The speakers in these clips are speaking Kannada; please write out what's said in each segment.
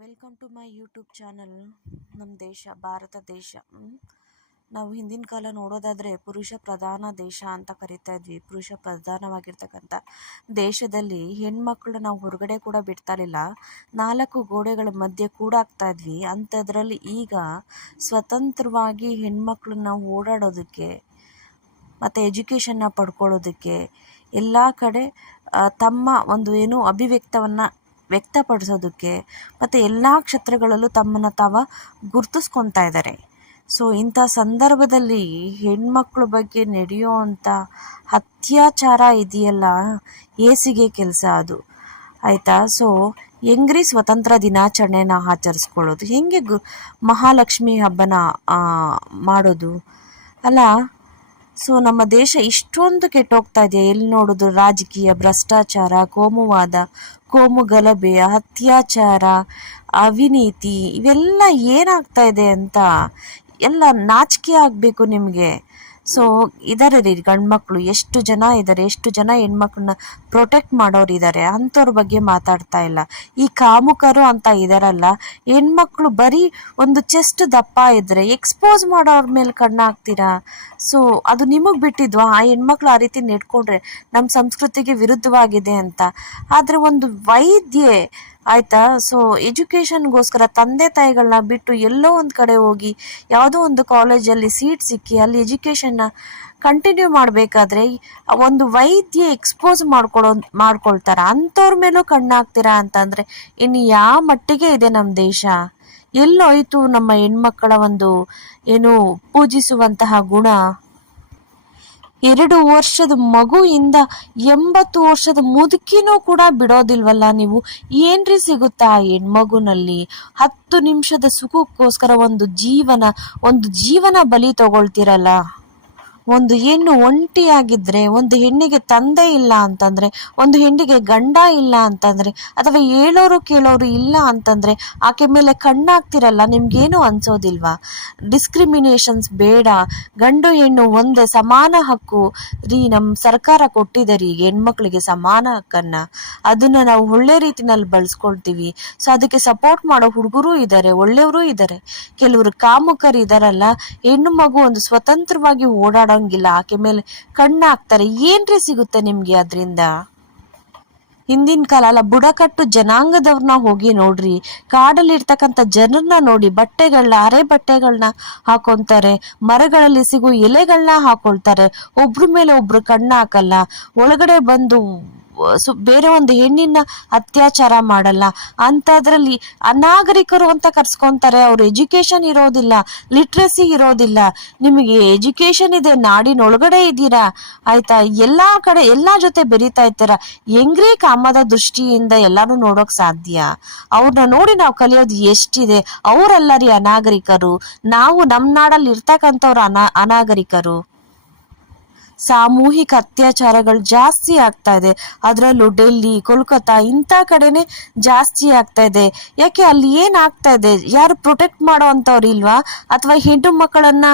Welcome to my YouTube channel ನಮ್ಮ ದೇಶ, ಭಾರತ ದೇಶ. ನಾವು ಹಿಂದಿನ ಕಾಲ ನೋಡೋದಾದರೆ ಪುರುಷ ಪ್ರಧಾನ ದೇಶ ಅಂತ ಕರಿತಾ ಇದ್ವಿ. ಪುರುಷ ಪ್ರಧಾನವಾಗಿರ್ತಕ್ಕಂಥ ದೇಶದಲ್ಲಿ ಹೆಣ್ಮಕ್ಳು ನಾವು ಹೊರಗಡೆ ಕೂಡ ಬಿಡ್ತಾ ಇರಲಿಲ್ಲ. ನಾಲ್ಕು ಗೋಡೆಗಳ ಮಧ್ಯೆ ಕೂಡಾಕ್ತಾ ಇದ್ವಿ. ಅಂಥದ್ರಲ್ಲಿ ಈಗ ಸ್ವತಂತ್ರವಾಗಿ ಹೆಣ್ಮಕ್ಳನ್ನ ಓಡಾಡೋದಕ್ಕೆ ಮತ್ತು ಎಜುಕೇಷನ್ನ ಪಡ್ಕೊಳ್ಳೋದಕ್ಕೆ ಎಲ್ಲ ಕಡೆ ತಮ್ಮ ಒಂದು ಏನು ಅಭಿವ್ಯಕ್ತವನ್ನು ವ್ಯಕ್ತಪಡಿಸೋದಕ್ಕೆ ಮತ್ತು ಎಲ್ಲ ಕ್ಷೇತ್ರಗಳಲ್ಲೂ ತಮ್ಮನ್ನು ತಾವ ಗುರ್ತಿಸ್ಕೊತಾ ಇದ್ದಾರೆ ಸೊ ಇಂಥ ಸಂದರ್ಭದಲ್ಲಿ ಹೆಣ್ಮಕ್ಳ ಬಗ್ಗೆ ನಡೆಯುವಂಥ ಅತ್ಯಾಚಾರ ಇದೆಯಲ್ಲ? ಏಸಿಗೆ ಕೆಲಸ ಅದು. ಆಯಿತಾ? ಸೊ ಹೆಂಗ್ರಿ ಸ್ವತಂತ್ರ ದಿನಾಚರಣೆನ ಆಚರಿಸ್ಕೊಳ್ಳೋದು? ಹೆಂಗೆ ಗು ಮಹಾಲಕ್ಷ್ಮಿ ಹಬ್ಬನ ಮಾಡೋದು? ಅಲ್ಲ ಸೊ ನಮ್ಮ ದೇಶ ಇಷ್ಟೊಂದು ಕೆಟ್ಟೋಗ್ತಾ ಇದೆ. ಎಲ್ಲಿ ನೋಡೋದು? ರಾಜಕೀಯ, ಭ್ರಷ್ಟಾಚಾರ, ಕೋಮುವಾದ, ಕೋಮು ಗಲಭೆ, ಅತ್ಯಾಚಾರ, ಅವಿನೀತಿ, ಇವೆಲ್ಲ ಏನಾಗ್ತಾ ಇದೆ ಅಂತ ಎಲ್ಲ ನಾಚಿಕೆ ಆಗಬೇಕು ನಿಮಗೆ. ಸೊ ಇದ್ದಾರೆ ರೀ ಗಂಡ್ಮಕ್ಳು ಎಷ್ಟು ಜನ ಇದ್ದಾರೆ ಎಷ್ಟು ಜನ ಹೆಣ್ಮಕ್ಳನ್ನ ಪ್ರೊಟೆಕ್ಟ್ ಮಾಡೋರು ಇದ್ದಾರೆ ಅಂಥವ್ರ ಬಗ್ಗೆ ಮಾತಾಡ್ತಾ ಇಲ್ಲ. ಈ ಕಾಮುಕರು ಅಂತ ಇದಾರಲ್ಲ, ಹೆಣ್ಮಕ್ಳು ಬರೀ ಒಂದು ಚೆಸ್ಟ್ ದಪ್ಪ ಇದ್ರೆ ಎಕ್ಸ್ಪೋಸ್ ಮಾಡೋರ ಮೇಲೆ ಕಣ್ಣು ಹಾಕ್ತೀರಾ? ಸೊ ಅದು ನಿಮಗೆ ಬಿಟ್ಟಿದ್ವಾ? ಆ ಹೆಣ್ಮಕ್ಳು ಆ ರೀತಿ ನಡ್ಕೊಂಡ್ರೆ ನಮ್ಮ ಸಂಸ್ಕೃತಿಗೆ ವಿರುದ್ಧವಾಗಿದೆ ಅಂತ. ಆದರೆ ಒಂದು ವೈದ್ಯೆ ಆಯ್ತಾ? ಸೊ ಎಜುಕೇಷನ್ಗೋಸ್ಕರ ತಂದೆ ತಾಯಿಗಳನ್ನ ಬಿಟ್ಟು ಎಲ್ಲೋ ಒಂದು ಕಡೆ ಹೋಗಿ ಯಾವುದೋ ಒಂದು ಕಾಲೇಜಲ್ಲಿ ಸೀಟ್ ಸಿಕ್ಕಿ ಅಲ್ಲಿ ಎಜುಕೇಷನ್ನ ಕಂಟಿನ್ಯೂ ಮಾಡಬೇಕಾದ್ರೆ ಒಂದು ವೈದ್ಯ ಎಕ್ಸ್ಪೋಸ್ ಮಾಡ್ಕೊಳೋ ಮಾಡ್ಕೊಳ್ತಾರ? ಅಂಥವ್ರ ಮೇಲೂ ಕಣ್ಣಾಗ್ತೀರಾ ಅಂತಂದರೆ ಇನ್ನು ಯಾವ ಮಟ್ಟಿಗೆ ಇದೆ ನಮ್ಮ ದೇಶ? ಎಲ್ಲೋಯ್ತು ನಮ್ಮ ಹೆಣ್ಮಕ್ಕಳ ಒಂದು ಏನು ಪೂಜಿಸುವಂತಹ ಗುಣ? ಎರಡು ವರ್ಷದ ಮಗುವಿಂದ ಎಂಬತ್ತು ವರ್ಷದ ಮುದುಕಿನೂ ಕೂಡ ಬಿಡೋದಿಲ್ವಲ್ಲ ನೀವು? ಏನ್ರಿ ಸಿಗುತ್ತಾ ಹೆಣ್ಮಗುನಲ್ಲಿ? ಹತ್ತು ನಿಮಿಷದ ಸುಖಕ್ಕೋಸ್ಕರ ಒಂದು ಜೀವನ ಒಂದು ಜೀವನ ಬಲಿ ತಗೊಳ್ತೀರಲ್ಲ? ಒಂದು ಹೆಣ್ಣು ಒಂಟಿಯಾಗಿದ್ರೆ, ಒಂದು ಹೆಣ್ಣಿಗೆ ತಂದೆ ಇಲ್ಲ ಅಂತಂದ್ರೆ, ಒಂದು ಹೆಣ್ಣಿಗೆ ಗಂಡ ಇಲ್ಲ ಅಂತಂದ್ರೆ, ಅಥವಾ ಹೇಳೋರು ಕೇಳೋರು ಇಲ್ಲ ಅಂತಂದ್ರೆ, ಆಕೆ ಮೇಲೆ ಕಣ್ಣಾಗ್ತಿರಲ್ಲ, ನಿಮ್ಗೇನು ಅನ್ಸೋದಿಲ್ವಾ? ಡಿಸ್ಕ್ರಿಮಿನೇಷನ್ಸ್ ಬೇಡ. ಗಂಡು ಹೆಣ್ಣು ಒಂದೇ ಸಮಾನ ಹಕ್ಕು. ರೀ ನಮ್ಮ ಸರ್ಕಾರ ಕೊಟ್ಟಿದೆ ರೀ, ಹೆಣ್ಮಕ್ಳಿಗೆ ಸಮಾನ ಹಕ್ಕನ್ನ. ಅದನ್ನ ನಾವು ಒಳ್ಳೆ ರೀತಿನಲ್ಲಿ ಬಳಸ್ಕೊಳ್ತೀವಿ. ಸೊ ಅದಕ್ಕೆ ಸಪೋರ್ಟ್ ಮಾಡೋ ಹುಡುಗರು ಇದ್ದಾರೆ ಒಳ್ಳೆಯವರು ಇದ್ದಾರೆ ಕೆಲವರು ಕಾಮುಕರು ಇದಾರಲ್ಲ ಹೆಣ್ಣು ಮಗು ಒಂದು ಸ್ವತಂತ್ರವಾಗಿ ಓಡಾಡೋಂಗಿಲ್ಲ ಆಕೆ ಮೇಲೆ ಕಣ್ಣಾಕ್ತಾರೆ. ಏನ್ರಿ ಸಿಗುತ್ತೆ ನಿಮ್ಗೆ ಅದರಿಂದ? ಹಿಂದಿನ ಕಾಲ ಅಲ್ಲ, ಬುಡಕಟ್ಟು ಜನಾಂಗದವ್ರನ್ನ ಹೋಗಿ ನೋಡ್ರಿ. ಕಾಡಲ್ಲಿ ಇರ್ತಕ್ಕಂತ ಜನರನ್ನ ನೋಡಿ ಬಟ್ಟೆಗಳನ್ನ ಅರೆ ಬಟ್ಟೆಗಳನ್ನ ಹಾಕೊಂತಾರೆ. ಮರಗಳಲ್ಲಿ ಸಿಗೋ ಎಲೆಗಳನ್ನ ಹಾಕೊಳ್ತಾರೆ. ಒಬ್ರ ಮೇಲೆ ಒಬ್ರು ಕಣ್ಣು ಹಾಕಲ್ಲ ಒಳಗಡೆ ಬಂದು ಸು ಬೇರೆ ಒಂದು ಹೆಣ್ಣಿನ ಅತ್ಯಾಚಾರ ಮಾಡಲ್ಲ. ಅಂಥದ್ರಲ್ಲಿ ಅನಾಗರಿಕರು ಅಂತ ಕರ್ಸ್ಕೊಂತಾರೆ. ಅವ್ರ ಎಜುಕೇಶನ್ ಇರೋದಿಲ್ಲ ಲಿಟ್ರಸಿ ಇರೋದಿಲ್ಲ. ನಿಮಗೆ ಎಜುಕೇಶನ್ ಇದೆ, ನಾಡಿನೊಳಗಡೆ ಇದ್ದೀರಾ? ಆಯ್ತಾ? ಎಲ್ಲಾ ಕಡೆ, ಎಲ್ಲಾ ಜೊತೆ ಬೆರೀತಾ ಇರ್ತೀರ ಹೆಂಗ್ರಿ ಕಾಮದ ದೃಷ್ಟಿಯಿಂದ ಎಲ್ಲಾನು ನೋಡೋಕ್ ಸಾಧ್ಯ? ಅವ್ರನ್ನ ನೋಡಿ ನಾವು ಕಲಿಯೋದು ಎಷ್ಟಿದೆ? ಅವರೆಲ್ಲ ರೀ ಅನಾಗರಿಕರು. ನಾವು ನಮ್ಮ ನಾಡಲ್ಲಿ ಇರ್ತಕ್ಕಂಥವ್ರು ಅನಾ, ಅನಾಗರಿಕರು. ಸಾಮೂಹಿಕ ಅತ್ಯಾಚಾರಗಳು ಜಾಸ್ತಿ ಆಗ್ತಾ ಇದೆ. ಅದರಲ್ಲೂ ಡೆಲ್ಲಿ ಕೋಲ್ಕತ್ತಾ ಇಂಥ ಕಡೆನೇ ಜಾಸ್ತಿ ಆಗ್ತಾ ಇದೆ. ಯಾಕೆ ಅಲ್ಲಿ ಏನು ಇದೆ? ಯಾರು ಪ್ರೊಟೆಕ್ಟ್ ಮಾಡೋ ಅಂಥವ್ರು ಇಲ್ವಾ? ಅಥವಾ ಹೆಣ್ಣು ಮಕ್ಕಳನ್ನ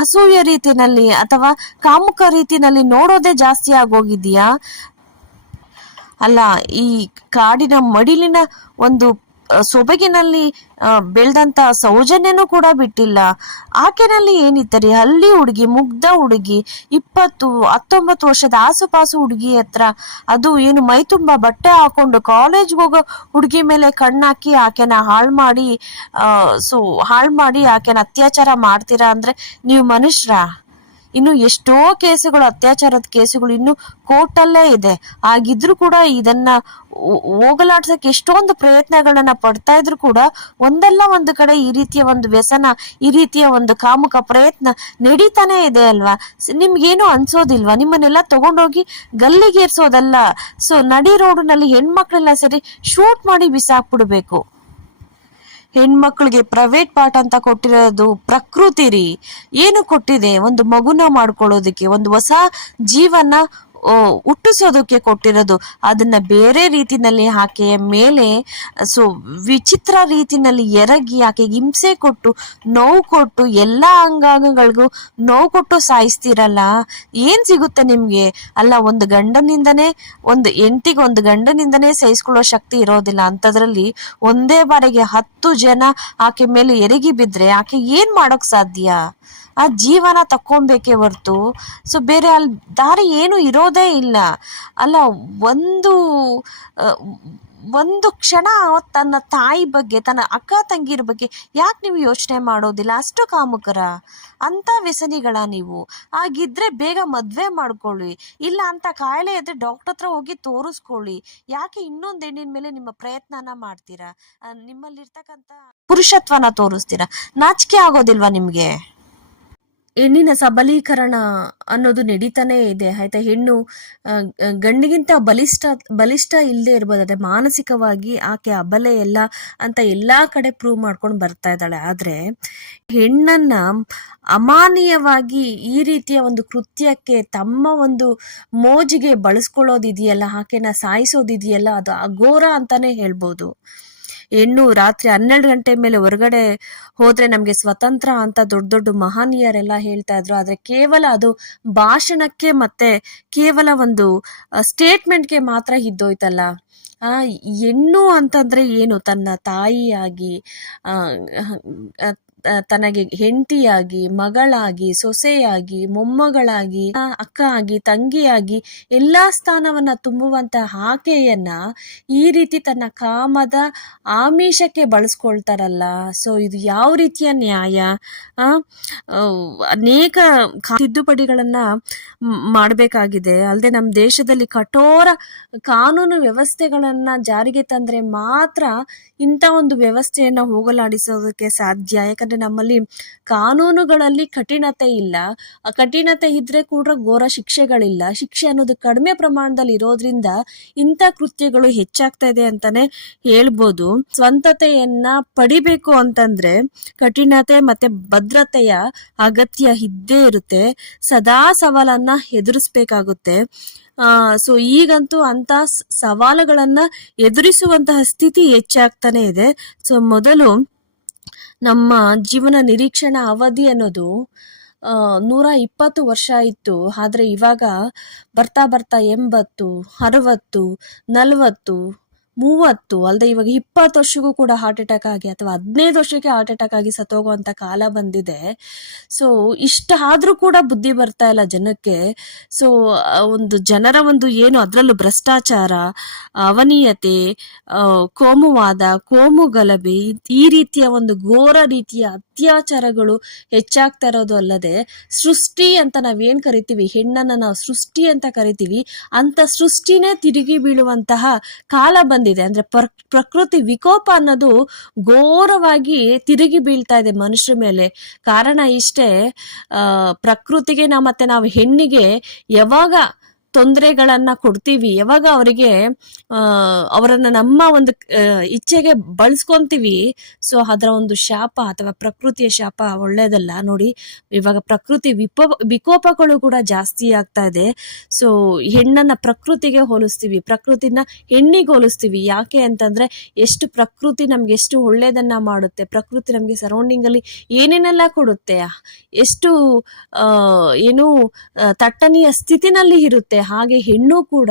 ಅಸೂಯ ರೀತಿನಲ್ಲಿ ಅಥವಾ ಕಾಮುಕ ರೀತಿನಲ್ಲಿ ನೋಡೋದೇ ಜಾಸ್ತಿ ಆಗೋಗಿದೆಯಾ? ಅಲ್ಲ, ಈ ಕಾಡಿನ ಮಡಿಲಿನ ಒಂದು ಸೊಬಗಿನಲ್ಲಿ ಬೆಳೆದಂತ ಸೌಜನ್ಯನೂ ಕೂಡ ಬಿಟ್ಟಿಲ್ಲ. ಆಕೆನಲ್ಲಿ ಏನಿತ್ತರಿ? ಹಳ್ಳಿ ಹುಡುಗಿ, ಮುಗ್ಧ ಹುಡುಗಿ, ಇಪ್ಪತ್ತು, ಹತ್ತೊಂಬತ್ತು ವರ್ಷದ ಆಸುಪಾಸು ಹುಡುಗಿ ಹತ್ರ ಅದು ಏನು ಮೈ ತುಂಬ ಬಟ್ಟೆ ಹಾಕೊಂಡು ಕಾಲೇಜ್ಗೆ ಹೋಗೋ ಹುಡುಗಿ ಮೇಲೆ ಕಣ್ಣಾಕಿ ಆಕೆನ ಹಾಳು ಮಾಡಿ ಸೊ, ಹಾಳು ಮಾಡಿ ಆಕೆನ ಅತ್ಯಾಚಾರ ಮಾಡ್ತೀರಾ ಅಂದ್ರೆ ನೀವು ಮನುಷ್ಯರಾ? ಇನ್ನು ಎಷ್ಟೋ ಕೇಸುಗಳು, ಅತ್ಯಾಚಾರದ ಕೇಸುಗಳು ಇನ್ನು ಕೋರ್ಟಲ್ಲೇ ಇದೆ. ಆಗಿದ್ರು ಕೂಡ ಇದನ್ನ ಹೋಗಲಾಡ್ಸಕ್ ಹೋಗಲಾಡ್ಸಕ್ಕೆ ಎಷ್ಟೊಂದು ಪ್ರಯತ್ನಗಳನ್ನ ಪಡ್ತಾ ಇದ್ರು ಕೂಡ ಒಂದಲ್ಲ ಒಂದು ಕಡೆ ಈ ರೀತಿಯ ಒಂದು ವ್ಯಸನ, ಈ ರೀತಿಯ ಒಂದು ಕಾಮುಕ ಪ್ರಯತ್ನ ನಡೀತಾನೆ ಇದೆ ಅಲ್ವಾ? ನಿಮ್ಗೇನು ಅನ್ಸೋದಿಲ್ವಾ? ನಿಮ್ಮನ್ನೆಲ್ಲ ತಗೊಂಡೋಗಿ ಗಲ್ಲಿಗೇರ್ಸೋದಲ್ಲ. ಸೊ, ನಡಿ ರೋಡ್ನಲ್ಲಿ ಹೆಣ್ಮಕ್ಳೆಲ್ಲ ಸರಿ ಶೂಟ್ ಮಾಡಿ ಬಿಸಾಕ್ಬಿಡ್ಬೇಕು. ಹೆಣ್ಮಕ್ಳಿಗೆ ಪ್ರೈವೇಟ್ ಪಾಠ ಅಂತ ಕೊಟ್ಟಿರೋದು ಪ್ರಕೃತಿ ರೀ ಏನು ಕೊಟ್ಟಿದೆ? ಒಂದು ಮಗುನ ಮಾಡ್ಕೊಳ್ಳೋದಕ್ಕೆ, ಒಂದು ಹೊಸ ಜೀವನ ಹುಟ್ಟಿಸೋದಕ್ಕೆ ಕೊಟ್ಟಿರೋದು. ಅದನ್ನ ಬೇರೆ ರೀತಿನಲ್ಲಿ ಆಕೆಯ ಮೇಲೆ ಸೊ ವಿಚಿತ್ರ ರೀತಿನಲ್ಲಿ ಎರಗಿ ಆಕೆಗೆ ಹಿಂಸೆ ಕೊಟ್ಟು, ನೋವು ಕೊಟ್ಟು, ಎಲ್ಲ ಅಂಗಾಂಗಗಳಿಗೂ ನೋವು ಕೊಟ್ಟು ಸಾಯಿಸ್ತೀರಲ್ಲ, ಏನ್ ಸಿಗುತ್ತೆ ನಿಮ್ಗೆ? ಅಲ್ಲ, ಒಂದು ಗಂಡನಿಂದನೇ, ಒಂದು ಎಂಟಿಗೆ ಒಂದು ಗಂಡನಿಂದನೇ ಸಹಿಸ್ಕೊಳ್ಳೋ ಶಕ್ತಿ ಇರೋದಿಲ್ಲ. ಅಂತದ್ರಲ್ಲಿ ಒಂದೇ ಬಾರಿಗೆ ಹತ್ತು ಜನ ಆಕೆ ಮೇಲೆ ಎರಗಿ ಬಿದ್ರೆ ಆಕೆ ಏನ್ ಮಾಡೋಕ್ ಸಾಧ್ಯ? ಆ ಜೀವನ ತಕ್ಕೊಬೇಕೇ ಹೊರ್ತು. ಸೊ ಬೇರೆ ಅಲ್ಲಿ ದಾರಿ ಏನು ಇರೋದೇ ಇಲ್ಲ. ಅಲ್ಲ, ಒಂದು ಒಂದು ಕ್ಷಣ ತನ್ನ ತಾಯಿ ಬಗ್ಗೆ, ತನ್ನ ಅಕ್ಕ ತಂಗಿರ ಬಗ್ಗೆ ಯಾಕೆ ನೀವು ಯೋಚನೆ ಮಾಡೋದಿಲ್ಲ? ಅಷ್ಟು ಕಾಮುಕರ. ಅಂತ ವ್ಯಸನಿಗಳ ನೀವು. ಹಾಗಿದ್ರೆ ಬೇಗ ಮದ್ವೆ ಮಾಡ್ಕೊಳ್ಳಿ. ಇಲ್ಲ ಅಂತ ಕಾಯಿಲೆ ಇದ್ರೆ ಡಾಕ್ಟರ್ ಹತ್ರ ಹೋಗಿ ತೋರಿಸ್ಕೊಳ್ಳಿ. ಯಾಕೆ ಇನ್ನೊಂದು ಹೆಣ್ಣಿನ ಮೇಲೆ ನಿಮ್ಮ ಪ್ರಯತ್ನನ ಮಾಡ್ತೀರಾ? ನಿಮ್ಮಲ್ಲಿರ್ತಕ್ಕಂಥ ಪುರುಷತ್ವನ ತೋರಿಸ್ತೀರಾ? ನಾಚಿಕೆ ಆಗೋದಿಲ್ವಾ ನಿಮ್ಗೆ? ಹೆಣ್ಣಿನ ಸಬಲೀಕರಣ ಅನ್ನೋದು ನಡೀತಾನೇ ಇದೆ, ಆಯ್ತಾ? ಹೆಣ್ಣು ಗಂಡಿಗಿಂತ ಬಲಿಷ್ಠ ಬಲಿಷ್ಠ ಇಲ್ಲದೆ ಇರ್ಬೋದು ಅದೇ ಮಾನಸಿಕವಾಗಿ ಆಕೆ ಅಬಲೆ ಎಲ್ಲ ಅಂತ ಎಲ್ಲಾ ಕಡೆ ಪ್ರೂವ್ ಮಾಡ್ಕೊಂಡು ಬರ್ತಾ ಇದ್ದಾಳೆ. ಆದ್ರೆ ಹೆಣ್ಣನ್ನ ಅಮಾನೀಯವಾಗಿ ಈ ರೀತಿಯ ಒಂದು ಕೃತ್ಯಕ್ಕೆ, ತಮ್ಮ ಒಂದು ಮೋಜಿಗೆ ಬಳಸ್ಕೊಳ್ಳೋದಿದೆಯಲ್ಲ, ಆಕೆನ ಸಾಯಿಸೋದಿದೆಯಲ್ಲ, ಅದು ಅಘೋರ ಅಂತಾನೆ ಹೇಳ್ಬೋದು. ಹೆಣ್ಣು ರಾತ್ರಿ ಹನ್ನೆರಡು ಗಂಟೆ ಮೇಲೆ ಹೊರಗಡೆ ಹೋದ್ರೆ ನಮ್ಗೆ ಸ್ವತಂತ್ರ ಅಂತ ದೊಡ್ಡ ದೊಡ್ಡ ಮಹನೀಯರೆಲ್ಲ ಹೇಳ್ತಾ ಇದ್ರು. ಆದ್ರೆ ಕೇವಲ ಅದು ಭಾಷಣಕ್ಕೆ ಮತ್ತೆ ಕೇವಲ ಒಂದು ಸ್ಟೇಟ್ಮೆಂಟ್ಗೆ ಮಾತ್ರ ಇದ್ದೋಯ್ತಲ್ಲ ಆ ಹೆಣ್ಣು ಅಂತಂದ್ರೆ ಏನು? ತನ್ನ ತಾಯಿಯಾಗಿ ತನಗೆ ಹೆಂಡತಿಯಾಗಿ, ಮಗಳಾಗಿ, ಸೊಸೆಯಾಗಿ, ಮೊಮ್ಮಗಳಾಗಿ ಅಕ್ಕ ಆಗಿ ತಂಗಿಯಾಗಿ ಎಲ್ಲಾ ಸ್ಥಾನವನ್ನ ತುಂಬುವಂತ ಆಕೆಯನ್ನ ಈ ರೀತಿ ತನ್ನ ಕಾಮದ ಆಮಿಷಕ್ಕೆ ಬಳಸ್ಕೊಳ್ತಾರಲ್ಲ. ಸೊ ಇದು ಯಾವ ರೀತಿಯ ನ್ಯಾಯ? ಅನೇಕ ತಿದ್ದುಪಡಿಗಳನ್ನ ಮಾಡಬೇಕಾಗಿದೆ. ಅಲ್ಲದೆ ನಮ್ಮ ದೇಶದಲ್ಲಿ ಕಠೋರ ಕಾನೂನು ವ್ಯವಸ್ಥೆಗಳನ್ನ ಜಾರಿಗೆ ತಂದ್ರೆ ಮಾತ್ರ ಇಂಥ ಒಂದು ವ್ಯವಸ್ಥೆಯನ್ನ ಹೋಗಲಾಡಿಸೋದಕ್ಕೆ ಸಾಧ್ಯ. ಯಾಕಂದ್ರೆ ನಮ್ಮಲ್ಲಿ ಕಾನೂನುಗಳಲ್ಲಿ ಕಠಿಣತೆ ಇಲ್ಲ. ಕಠಿಣತೆ ಇದ್ರೆ ಕೂಡ ಘೋರ ಶಿಕ್ಷೆಗಳಿಲ್ಲ. ಶಿಕ್ಷೆ ಅನ್ನೋದು ಕಡಿಮೆ ಪ್ರಮಾಣದಲ್ಲಿ ಇರೋದ್ರಿಂದ ಇಂಥ ಕೃತ್ಯಗಳು ಹೆಚ್ಚಾಗ್ತಾ ಇದೆ ಅಂತಾನೆ ಹೇಳ್ಬೋದು. ಸ್ವಂತತೆಯನ್ನ ಪಡಿಬೇಕು ಅಂತಂದ್ರೆ ಕಠಿಣತೆ ಮತ್ತೆ ಭದ್ರತೆಯ ಅಗತ್ಯ ಇದ್ದೇ ಇರುತ್ತೆ. ಸದಾ ಸವಾಲನ್ನ ಎದುರಿಸ್ಬೇಕಾಗುತ್ತೆ. ಆ, ಸೊ ಈಗಂತೂ ಅಂತ ಸವಾಲುಗಳನ್ನ ಎದುರಿಸುವಂತಹ ಸ್ಥಿತಿ ಹೆಚ್ಚಾಗ್ತಾನೆ ಇದೆ. ಸೊ ಮೊದಲು ನಮ್ಮ ಜೀವನ ನಿರೀಕ್ಷಣಾ ಅವಧಿ ಅನ್ನೋದು ನೂರ ಇಪ್ಪತ್ತು ವರ್ಷ ಇತ್ತು ಆದರೆ ಇವಾಗ ಬರ್ತಾ ಬರ್ತಾ ಎಂಬತ್ತು, ಅರವತ್ತು, ನಲವತ್ತು ಮೂವತ್ತು ಅಲ್ಲದೆ ಇವಾಗ ಇಪ್ಪತ್ತು ವರ್ಷಕ್ಕೂ ಕೂಡ ಹಾರ್ಟ್ ಅಟ್ಯಾಕ್ ಆಗಿ ಅಥವಾ ಹದಿನೈದು ವರ್ಷಕ್ಕೆ ಹಾರ್ಟ್ ಅಟ್ಯಾಕ್ ಆಗಿ ಸತ್ತೋಗುವಂಥ ಕಾಲ ಬಂದಿದೆ. ಸೊ ಇಷ್ಟ ಆದರೂ ಕೂಡ ಬುದ್ಧಿ ಬರ್ತಾ ಇಲ್ಲ ಜನಕ್ಕೆ. ಸೊ ಒಂದು ಜನರ ಒಂದು ಏನು ಅದರಲ್ಲೂ ಭ್ರಷ್ಟಾಚಾರ, ಅವನೀಯತೆ ಕೋಮುವಾದ, ಕೋಮು ಗಲಭೆ ಈ ರೀತಿಯ ಒಂದು ಘೋರ ರೀತಿಯ ಅತ್ಯಾಚಾರಗಳು ಹೆಚ್ಚಾಗ್ತಾ ಇರೋದು ಅಲ್ಲದೆ ಸೃಷ್ಟಿ ಅಂತ ನಾವೇನು ಕರಿತೀವಿ, ಹೆಣ್ಣನ್ನ ನಾವು ಸೃಷ್ಟಿ ಅಂತ ಕರಿತೀವಿ, ಅಂತ ಸೃಷ್ಟಿನೇ ತಿರುಗಿ ಬೀಳುವಂತಹ ಕಾಲ ಬಂದಿದೆ. ಅಂದ್ರೆ ಪ್ರ- ಪ್ರಕೃತಿ ವಿಕೋಪ ಅನ್ನೋದು ಘೋರವಾಗಿ ತಿರುಗಿ ಬೀಳ್ತಾ ಇದೆ ಮನುಷ್ಯರ ಮೇಲೆ. ಕಾರಣ ಇಷ್ಟೇ ಪ್ರಕೃತಿಗೆ ನಾ ಮತ್ತೆ ನಾವು ಹೆಣ್ಣಿಗೆ ಯಾವಾಗ ತೊಂದರೆಗಳನ್ನ ಕೊಡ್ತೀವಿ. ಯಾವಾಗ ಅವರಿಗೆ ಅವರನ್ನು ನಮ್ಮ ಒಂದು ಇಚ್ಛೆಗೆ ಬಳಸ್ಕೊಂತೀವಿ. ಸೊ, ಅದರ ಒಂದು ಶಾಪ ಅಥವಾ ಪ್ರಕೃತಿಯ ಶಾಪ ಒಳ್ಳೇದಲ್ಲ. ನೋಡಿ, ಇವಾಗ ಪ್ರಕೃತಿ ವಿಪ, ವಿಕೋಪಗಳು ಕೂಡ ಜಾಸ್ತಿ ಆಗ್ತಾ ಇದೆ. ಸೊ, ಹೆಣ್ಣನ್ನ ಪ್ರಕೃತಿಗೆ ಹೋಲಿಸ್ತೀವಿ. ಪ್ರಕೃತಿನ ಹೆಣ್ಣಿಗೆ ಹೋಲಿಸ್ತೀವಿ. ಯಾಕೆ ಅಂತಂದ್ರೆ, ಎಷ್ಟು ಪ್ರಕೃತಿ ನಮ್ಗೆ ಎಷ್ಟು ಒಳ್ಳೇದನ್ನ ಮಾಡುತ್ತೆ. ಪ್ರಕೃತಿ ನಮ್ಗೆ ಸರೌಂಡಿಂಗ್ ಅಲ್ಲಿ ಏನೇನೆಲ್ಲ ಕೊಡುತ್ತೆ. ಎಷ್ಟು ಏನು ತಟ್ಟನೆಯ ಸ್ಥಿತಿನಲ್ಲಿ ಇರುತ್ತೆ. ಹಾಗೆ ಹೆಣ್ಣು ಕೂಡ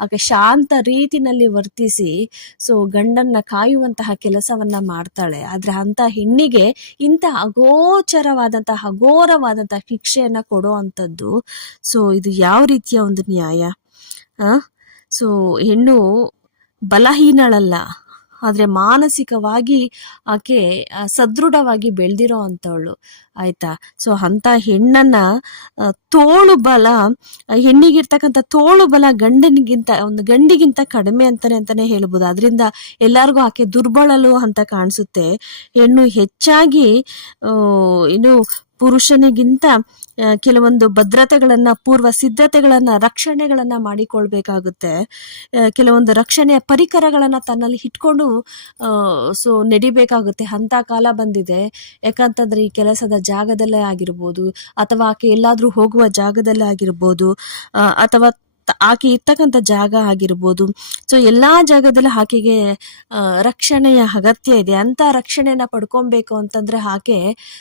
ಆಕೆ ಶಾಂತ ರೀತಿನಲ್ಲಿ ವರ್ತಿಸಿ ಸೊ ಗಂಡನ್ನ ಕಾಯುವಂತಹ ಕೆಲಸವನ್ನ ಮಾಡ್ತಾಳೆ. ಆದ್ರೆ ಅಂತ ಹೆಣ್ಣಿಗೆ ಇಂಥ ಅಗೋಚರವಾದಂತಹ ಅಘೋರವಾದಂತಹ ಶಿಕ್ಷೆಯನ್ನ ಕೊಡೋ ಅಂಥದ್ದು ಸೊ ಇದು ಯಾವ ರೀತಿಯ ಒಂದು ನ್ಯಾಯ? ಸೊ ಹೆಣ್ಣು ಬಲಹೀನಳಲ್ಲ. ಆದ್ರೆ ಮಾನಸಿಕವಾಗಿ ಆಕೆ ಸದೃಢವಾಗಿ ಬೆಳೆದಿರೋ ಅಂಥವಳು. ಆಯ್ತಾ? ಸೊ ಅಂತ ಹೆಣ್ಣನ್ನ ತೋಳು ಬಲ ಹೆಣ್ಣಿಗಿರ್ತಕ್ಕಂಥ ತೋಳು ಬಲ ಗಂಡನಿಗಿಂತ, ಒಂದು ಗಂಡಿಗಿಂತ ಕಡಿಮೆ ಅಂತಾನೆ ಅಂತಾನೆ ಹೇಳ್ಬೋದು. ಅದರಿಂದ ಎಲ್ಲರಿಗೂ ಆಕೆ ದುರ್ಬಳಲು ಅಂತ ಕಾಣಿಸುತ್ತೆ. ಹೆಣ್ಣು ಹೆಚ್ಚಾಗಿ ಏನು ಪುರುಷನಿಗಿಂತ ಕೆಲವೊಂದು ಭದ್ರತೆಗಳನ್ನ, ಪೂರ್ವ ಸಿದ್ಧತೆಗಳನ್ನ, ರಕ್ಷಣೆಗಳನ್ನ ಮಾಡಿಕೊಳ್ಬೇಕಾಗುತ್ತೆ. ಕೆಲವೊಂದು ರಕ್ಷಣೆಯ ಪರಿಕರಗಳನ್ನ ತನ್ನಲ್ಲಿ ಇಟ್ಕೊಂಡು ಸೊ ನಡಿಬೇಕಾಗುತ್ತೆ. ಅಂತ ಕಾಲ ಬಂದಿದೆ. ಯಾಕಂತಂದ್ರೆ ಈ ಕೆಲಸದ ಜಾಗದಲ್ಲೇ ಆಗಿರ್ಬೋದು, ಅಥವಾ ಆಕೆ ಎಲ್ಲಾದ್ರೂ ಹೋಗುವ ಜಾಗದಲ್ಲೇ ಆಗಿರ್ಬೋದು ಅಥವಾ ಆಕೆ ಇರ್ತಕ್ಕಂಥ ಜಾಗ ಆಗಿರ್ಬೋದು. ಸೊ ಎಲ್ಲಾ ಜಾಗದಲ್ಲೂ ಆಕೆಗೆ ರಕ್ಷಣೆಯ ಅಗತ್ಯ ಇದೆ. ಅಂತ ರಕ್ಷಣೆಯನ್ನ ಪಡ್ಕೊಬೇಕು ಅಂತಂದ್ರೆ ಆಕೆ,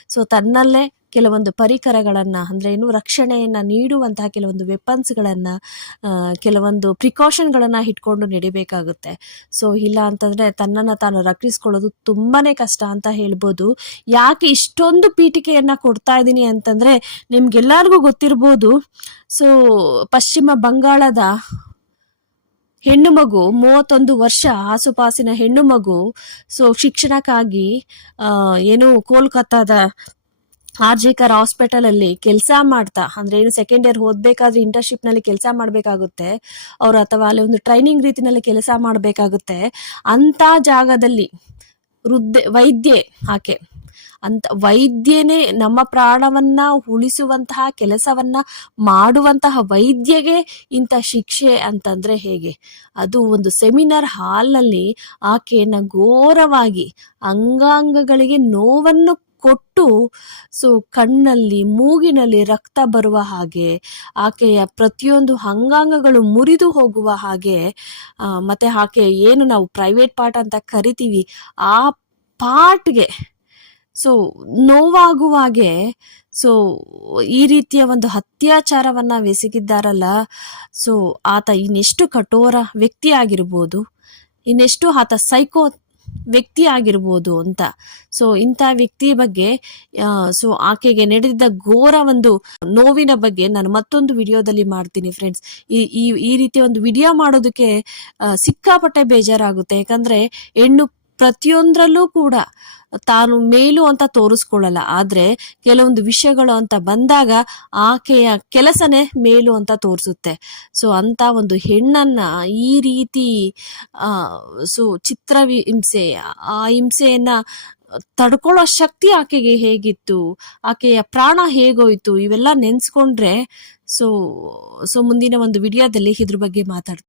ಸೊ ತನ್ನಲ್ಲೇ ಕೆಲವೊಂದು ಪರಿಕರಗಳನ್ನ ಅಂದ್ರೆ ಏನು ರಕ್ಷಣೆಯನ್ನ ನೀಡುವಂತಹ ಕೆಲವೊಂದು ವೆಪನ್ಸ್ಗಳನ್ನು ಕೆಲವೊಂದು ಪ್ರಿಕಾಷನ್ಗಳನ್ನು ಇಟ್ಕೊಂಡು ನಡಿಬೇಕಾಗುತ್ತೆ. ಸೊ ಇಲ್ಲ ಅಂತಂದ್ರೆ ತನ್ನನ್ನು ತಾನು ರಕ್ಷಿಸ್ಕೊಳ್ಳೋದು ತುಂಬಾನೇ ಕಷ್ಟ ಅಂತ ಹೇಳ್ಬೋದು. ಯಾಕೆ ಇಷ್ಟೊಂದು ಪೀಠಿಕೆಯನ್ನು ಕೊಡ್ತಾ ಇದ್ದೀನಿ ಅಂತಂದ್ರೆ ನಿಮ್ಗೆಲ್ಲರಿಗೂ ಗೊತ್ತಿರ್ಬೋದು. ಸೊ ಪಶ್ಚಿಮ ಬಂಗಾಳದ ಹೆಣ್ಣು ಮಗು, ಮೂವತ್ತೊಂದು ವರ್ಷ ಆಸುಪಾಸಿನ ಹೆಣ್ಣು ಮಗು ಸೊ ಶಿಕ್ಷಣಕ್ಕಾಗಿ ಏನು ಕೋಲ್ಕತ್ತಾದ ಆರ್ ಜೇಕರ್ ಹಾಸ್ಪಿಟಲ್ ಅಲ್ಲಿ ಕೆಲಸ ಮಾಡ್ತಾ, ಅಂದ್ರೆ ಏನು ಸೆಕೆಂಡ್ ಇಯರ್ ಓದ್ಬೇಕಾದ್ರೆ ಇಂಟರ್ನ್ಶಿಪ್ನಲ್ಲಿ ಕೆಲಸ ಮಾಡ್ಬೇಕಾಗುತ್ತೆ, ಅವ್ರು ಅಥವಾ ಅಲ್ಲಿ ಒಂದು ಟ್ರೈನಿಂಗ್ ರೀತಿನಲ್ಲಿ ಕೆಲಸ ಮಾಡ್ಬೇಕಾಗುತ್ತೆ ಅಂತ ಜಾಗದಲ್ಲಿ ವೃದ್ಧೆ, ವೈದ್ಯೆ ಆಕೆ ಅಂತ ವೈದ್ಯನೇ ನಮ್ಮ ಪ್ರಾಣವನ್ನ ಉಳಿಸುವಂತಹ ಕೆಲಸವನ್ನ ಮಾಡುವಂತಹ ವೈದ್ಯಗೆ ಇಂಥ ಶಿಕ್ಷೆ ಅಂತಂದ್ರೆ ಹೇಗೆ? ಅದು ಒಂದು ಸೆಮಿನಾರ್ ಹಾಲ್ನಲ್ಲಿ ಆಕೆಯನ್ನ ಘೋರವಾಗಿ ಅಂಗಾಂಗಗಳಿಗೆ ನೋವನ್ನು ಕೊಟ್ಟು, ಸೊ ಕಣ್ಣಲ್ಲಿ, ಮೂಗಿನಲ್ಲಿ ರಕ್ತ ಬರುವ ಹಾಗೆ, ಆಕೆಯ ಪ್ರತಿಯೊಂದು ಅಂಗಾಂಗಗಳು ಮುರಿದು ಹೋಗುವ ಹಾಗೆ ಮತ್ತೆ ಆಕೆ ಏನು ನಾವು ಪ್ರೈವೇಟ್ ಪಾರ್ಟ್ ಅಂತ ಕರಿತೀವಿ, ಆ ಪಾರ್ಟ್ಗೆ ಸೊ ನೋವಾಗುವಾಗೆ ಸೊ ಈ ರೀತಿಯ ಒಂದು ಅತ್ಯಾಚಾರವನ್ನ ಎಸಗಿದ್ದಾರಲ್ಲ, ಸೊ ಆತ ಇನ್ನೆಷ್ಟು ಕಠೋರ ವ್ಯಕ್ತಿ ಆಗಿರ್ಬೋದು ಇನ್ನೆಷ್ಟು ಆತ ಸೈಕೋ ವ್ಯಕ್ತಿ ಆಗಿರ್ಬೋದು ಅಂತ. ಸೊ ಇಂಥ ವ್ಯಕ್ತಿ ಬಗ್ಗೆ ಸೊ ಆಕೆಗೆ ನಡೆದಿದ್ದ ಘೋರ ಒಂದು ನೋವಿನ ಬಗ್ಗೆ ನಾನು ಮತ್ತೊಂದು ವಿಡಿಯೋದಲ್ಲಿ ಮಾಡ್ತೀನಿ ಫ್ರೆಂಡ್ಸ್ ಈ ಈ ಈ ರೀತಿ ಒಂದು ವಿಡಿಯೋ ಮಾಡೋದಕ್ಕೆ ಸಿಕ್ಕಾಪಟ್ಟೆ ಬೇಜಾರಾಗುತ್ತೆ. ಯಾಕಂದ್ರೆ ಹೆಣ್ಣು ಪ್ರತಿಯೊಂದರಲ್ಲೂ ಕೂಡ ತಾನು ಮೇಲು ಅಂತ ತೋರಿಸ್ಕೊಳ್ಳಲ್ಲ. ಆದ್ರೆ ಕೆಲವೊಂದು ವಿಷಯಗಳು ಅಂತ ಬಂದಾಗ ಆಕೆಯ ಕೆಲಸನೇ ಮೇಲು ಅಂತ ತೋರಿಸುತ್ತೆ. ಸೊ ಅಂತ ಒಂದು ಹೆಣ್ಣನ್ನ ಈ ರೀತಿ ಸೊ ಚಿತ್ರ ಹಿಂಸೆ, ಆ ಹಿಂಸೆಯನ್ನ ತಡ್ಕೊಳ್ಳೋ ಶಕ್ತಿ ಆಕೆಗೆ ಹೇಗಿತ್ತು? ಆಕೆಯ ಪ್ರಾಣ ಹೇಗೋಯ್ತು? ಇವೆಲ್ಲ ನೆನ್ಸ್ಕೊಂಡ್ರೆ ಸೊ ಸೊ ಮುಂದಿನ ಒಂದು ವಿಡಿಯೋದಲ್ಲಿ ಇದ್ರ ಬಗ್ಗೆ ಮಾತಾಡ್ತೀನಿ.